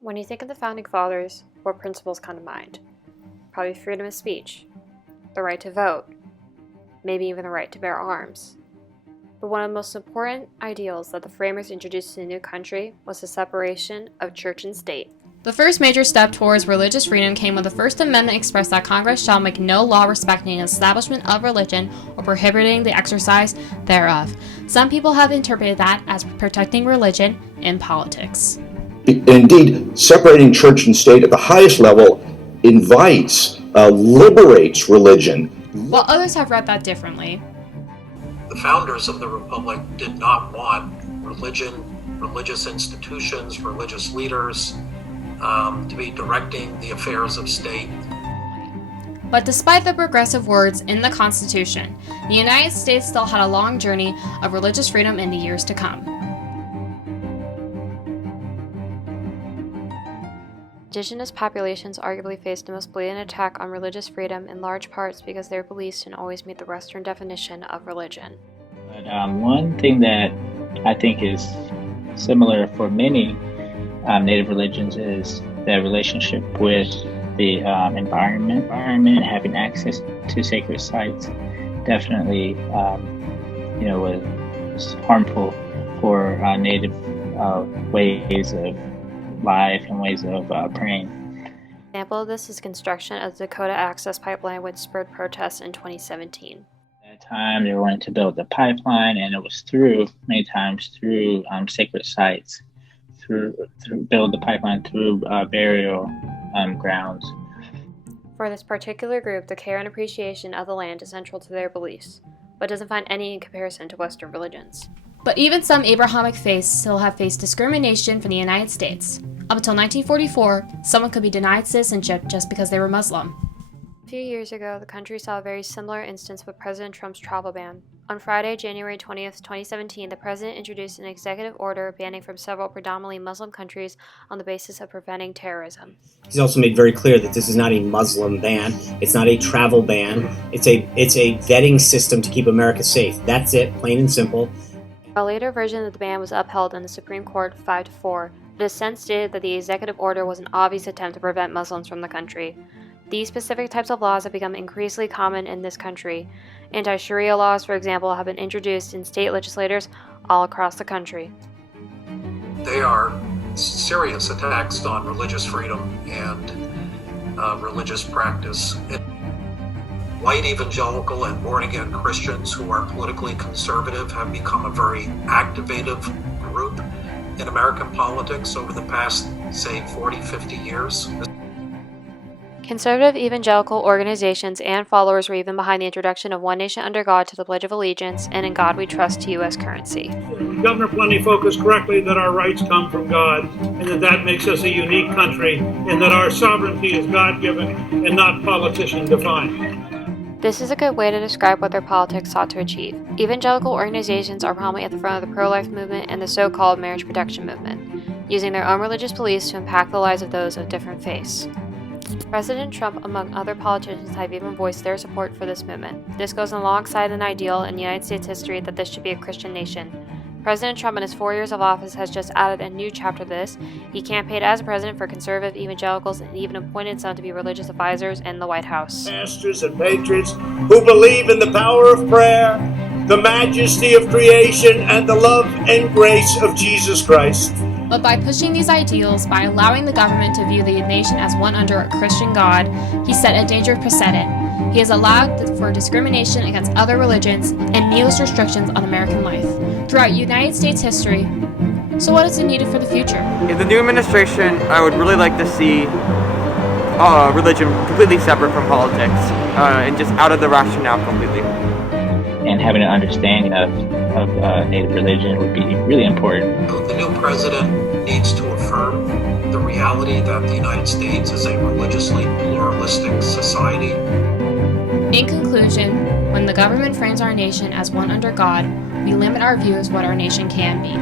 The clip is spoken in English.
When you think of the Founding Fathers, what principles come to mind? Probably freedom of speech, the right to vote, maybe even the right to bear arms. But one of the most important ideals that the framers introduced to the new country was the separation of church and state. The first major step towards religious freedom came when the First Amendment expressed that Congress shall make no law respecting the establishment of religion or prohibiting the exercise thereof. Some people have interpreted that as protecting religion in politics. Indeed, separating church and state at the highest level liberates religion. While others have read that differently. The founders of the Republic did not want religion, religious institutions, religious leaders to be directing the affairs of state. But despite the progressive words in the Constitution, the United States still had a long journey of religious freedom in the years to come. Indigenous populations arguably faced the most blatant attack on religious freedom in large parts because their beliefs didn't always meet the Western definition of religion. But one thing that I think is similar for many Native religions is their relationship with the environment, having access to sacred sites definitely was harmful for Native ways of life and ways of praying. An example of this is construction of the Dakota Access Pipeline, which spurred protests in 2017. At that time, they wanted to build the pipeline, and it was many times through sacred sites, build the pipeline through burial grounds. For this particular group, the care and appreciation of the land is central to their beliefs, but doesn't find any in comparison to Western religions. But even some Abrahamic faiths still have faced discrimination from the United States. Up until 1944, someone could be denied citizenship just because they were Muslim. A few years ago, the country saw a very similar instance with President Trump's travel ban. On Friday, January 20th, 2017, the president introduced an executive order banning from several predominantly Muslim countries on the basis of preventing terrorism. He's also made very clear that this is not a Muslim ban. It's not a travel ban. It's a vetting system to keep America safe. That's it, plain and simple. A later version of the ban was upheld in the Supreme Court 5-4. The dissent stated that the executive order was an obvious attempt to prevent Muslims from the country. These specific types of laws have become increasingly common in this country. Anti-Sharia laws, for example, have been introduced in state legislatures all across the country. They are serious attacks on religious freedom and religious practice. White evangelical and born-again Christians who are politically conservative have become a very activative group in American politics over the past, say, 40, 50 years. Conservative evangelical organizations and followers were even behind the introduction of One Nation Under God to the Pledge of Allegiance and In God We Trust to U.S. currency. Governor Plenty focused correctly that our rights come from God and that makes us a unique country and that our sovereignty is God-given and not politician-defined. This is a good way to describe what their politics sought to achieve. Evangelical organizations are prominently at the front of the pro-life movement and the so-called marriage protection movement, using their own religious beliefs to impact the lives of those of different faiths. President Trump, among other politicians, have even voiced their support for this movement. This goes alongside an ideal in United States history that this should be a Christian nation. President Trump in his 4 years of office has just added a new chapter to this. He campaigned as president for conservative evangelicals and even appointed some to be religious advisors in the White House. Pastors and patriots who believe in the power of prayer, the majesty of creation, and the love and grace of Jesus Christ. But by pushing these ideals, by allowing the government to view the nation as one under a Christian God, he set a dangerous precedent. He has allowed for discrimination against other religions and needless restrictions on American life throughout United States history. So what is needed for the future? In the new administration, I would really like to see religion completely separate from politics and just out of the rationale completely. And having an understanding of Native religion would be really important. The new president needs to affirm the reality that the United States is a religiously pluralistic society. In conclusion, when the government frames our nation as one under God, we limit our views of what our nation can be.